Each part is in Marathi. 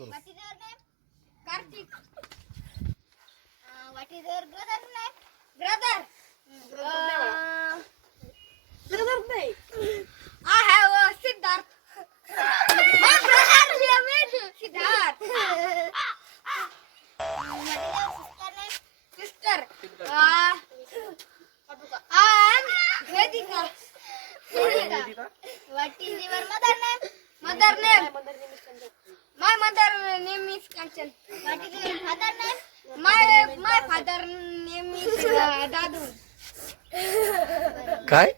चलो What is your name? Karthik. Uh, what is your brother's name? Brother. Uh, brother name. I have a Siddharth. My brother name is Siddharth. what is your sister name? Sister. Uh, and Vedika. Vedika. What is your mother name? Mother name. Mother name is Kanchan. What is your father name? My my father name is uh, Dadu. काय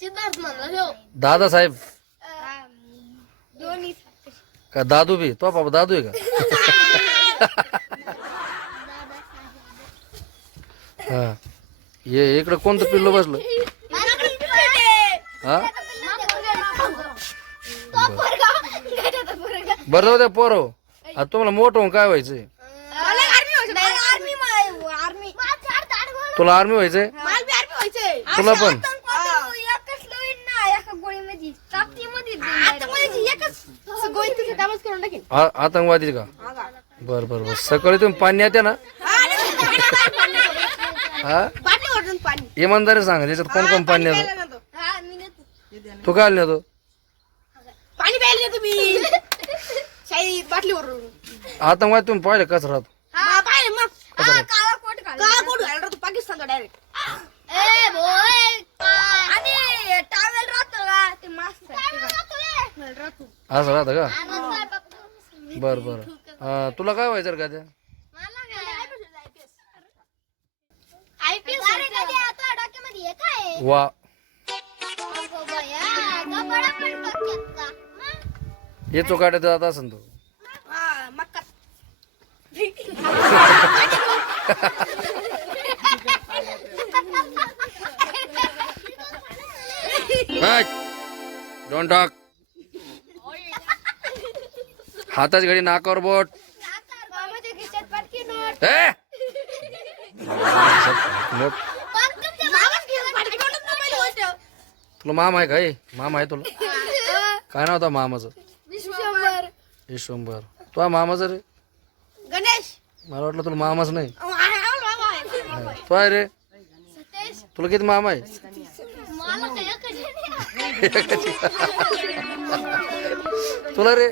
सिद्धार्थ म्हणला हो दादा साहेब दोन्ही का दादू बी तो बाबा दादू आहे का हा ये इकडे कोणतं पिल्लू बसलं हा बरं जाऊ द्या पोरो. आता तुम्हाला मोठं होऊन काय व्हायचंय? तुला आर्मी व्हायचंय? तुला पण. आ- आतंकवादी का? बर बर बर. सकाळी तुम्ही पाणी येते ना? हा इमानदारी सांगा त्याच्यात कोण कोण पाणी येतं तू काय नेतो पाणी प्यायला तुम्ही आतंकवादी तुम्ही पाहिले कसं राहतो? मग पाहिलं मग. काळा कोट का कोण घालणार तू पाकिस्तानचा डायरेक्ट ए बोय आणि टावेल राहतो का? ते मास्क राहतो. असं राहतं का? बर बर. हा, तुला काय व्हायचं रे का त्या आता वा. अगो बया गबाळा पण डोक्यात का मग? हे चोकाट्यात जात असेल तो. डोंट टॉक हाताच घडी नाकावर बोट. तुला मामा आहे का? ए? मामा आहे तुला? काय नाव होता मामाचं? विश्वंभर. विश्वंभर. तुझ्या मामाचं रे. मला वाटलं तुला मामाच नाही. तो आहे रे. तुला किती मामा आहे? तुला रे?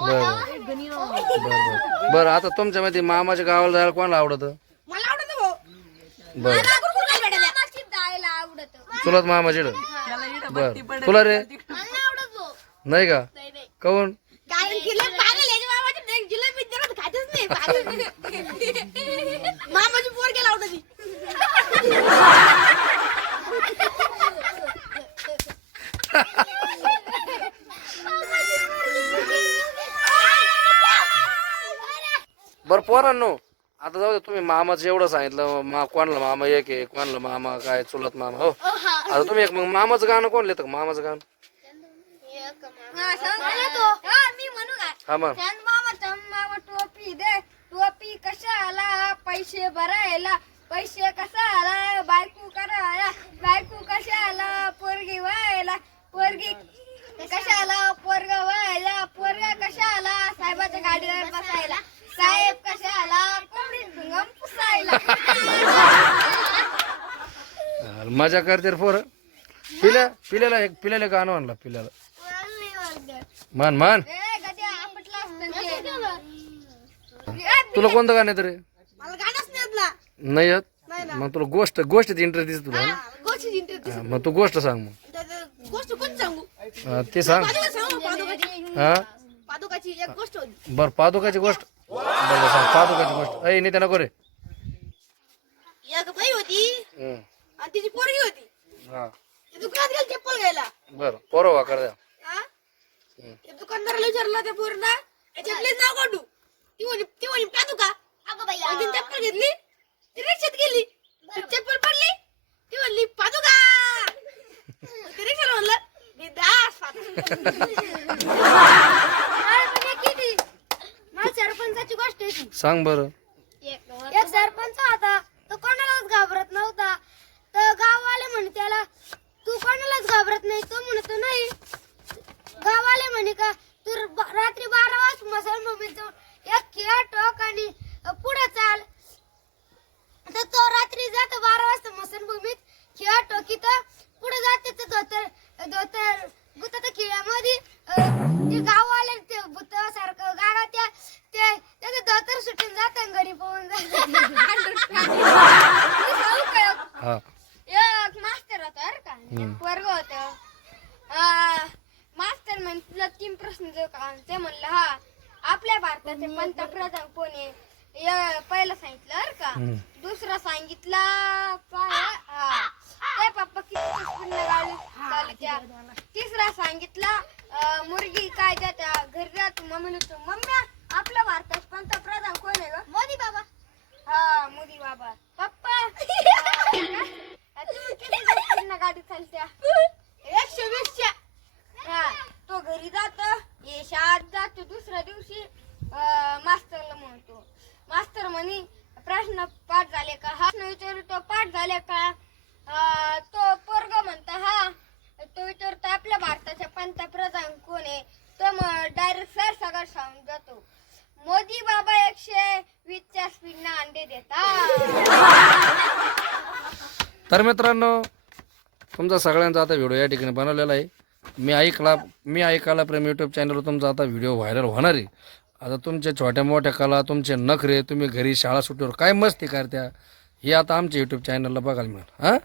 बर. बर बर. बर आता तुमच्या मध्ये मामाच्या गावाला जायला कोणाला आवडत? बर. तुलाच मामाची बर. तुला रे? नाही का? नाही, मामाची पोर गेला आवडत ती. बर पोरांनो आता जाऊ दे तुम्ही मामाचं एवढं सांगितलं मा कोणाला मामा एक आहे कोणाला मामा काय चुलत मामा हो. आता तुम्ही एक मग मामाचं गाणं कोण लिहितं? मामाचं गाणं? हा. हा, हा मग. टोपी दे. टोपी कशाला? पैसे भरायला. पैसे कशाला? बायको करायला. बायको कशाला? पोरगी व्हायला. पोरगी कशाला? पोरग व्हायला. पोरग कशाला? साहेबाच्या गाडीवर बसायला. साहेब कशाला? कोंबडी भुंगम पुसायला. मजा करते पोरं. पिल्या पिल्याला एक पिल्याला गाणं म्हणलं पिल्याला मान मान ए, गद्या, आपटलं असतं ते. तुला कोणतं गाणं येतं रे? नाही येत मग तुला गोष्ट गोष्टीत इंटरेस्ट दिसत तुला हा, मग तू गोष्ट सांग मग. गोष्ट कोण सांगू? हा, ते सांग. पादुका सांगू पादुकाची. हा? पादुकाची एक गोष्ट होती. बर पादुकाची गोष्ट. बरं सांग पादुकाची गोष्ट. ऐ नाही नको रे. एक बाई होती. आणि तिची पोरगी होती. हा. ती दुकानात गेली चप्पल घ्यायला. बर पोरं वा कर द्या. हा? त्या दुकानदाराला विचारलं त्या पोरीला चपलीच नाव काढू. ती म्हणे ती म्हणे पादुका अगं बाई, चप्पल घेतली ती रिक्षात गेली ती चप्पल पडली ती म्हणली रिक्षाला म्हणलं? माझ्या सरपंचाची गोष्ट आहे ती. सांग बरं. एक सरपंच होता तो कोणालाच घाबरत नव्हता. तर गाववाले म्हणे त्याला तू कोणालाच घाबरत नाही तो म्हणतो नाही. गाववाले म्हणे का तू रात्री बारा स्मशानभूमीत एक खेळ टोक आणि पुढे चाल. तर तो रात्री जातो बारा वाजता स्मशानभूमीत खेळ टोकीत पुढे जाते तर धोतर धोतर गुतात खिळ्यामध्ये ते गाववाले ते भूत सारखं गागा त्या ते त्याचं धोतर सुटून जात घरी जात. हा. एक मास्टर होता बरं का. एक वर्ग होत. मास्टर म्हणजे तुला तीन प्रश्न देऊ का? ते म्हणलं हा. आपल्या भारताचे पंतप्रधान कोण? आहे य- पहिलं सांगितलं बरं का? दुसरं सांगितला काय? हा. ते पप्पा किती गाडी तिसरा सांगितला अं, मुलगी काय त्या घरी राहतो मम्मी तू मम्मी आपल्या भारतात पंतप्रधान कोण आहे ग मोदी बाबा हा मोदी बाबा पप्पा तुम्ही किती पूर्ण गाडी चालत्या एकशे वीसच्या हा तो घरी जात ये शाळेत जातो दुसऱ्या दिवशी मास्तरला म्हणतो. मास्तर म्हणे प्रश्न पाठ झाले का? हा प्रश्न विचारू तो पाठ झाले का? तो पोरग म्हणता हा. तो विचारतो आपल्या भारताचे पंतप्रधान कोण आहे? तो डायरेक्ट सर सगळं सांगून जातो. मोदी बाबा एकशे वीसच्या स्पीडनं अंडे देतात. तर मित्रांनो तुमचा सगळ्यांचा आता व्हिडिओ या ठिकाणी बनवलेला आहे. मी ऐकला मी ऐकायला प्रेम यूट्यूब चॅनलवर तुमचा आता व्हिडिओ व्हायरल होणार आहे. आता तुमच्या छोट्या मोठ्या कला तुमचे नखरे तुम्ही घरी शाळा सुट्टीवर काय मस्ती करत्या हे आता आमच्या यूट्यूब चॅनलला बघायला मिळेल हां?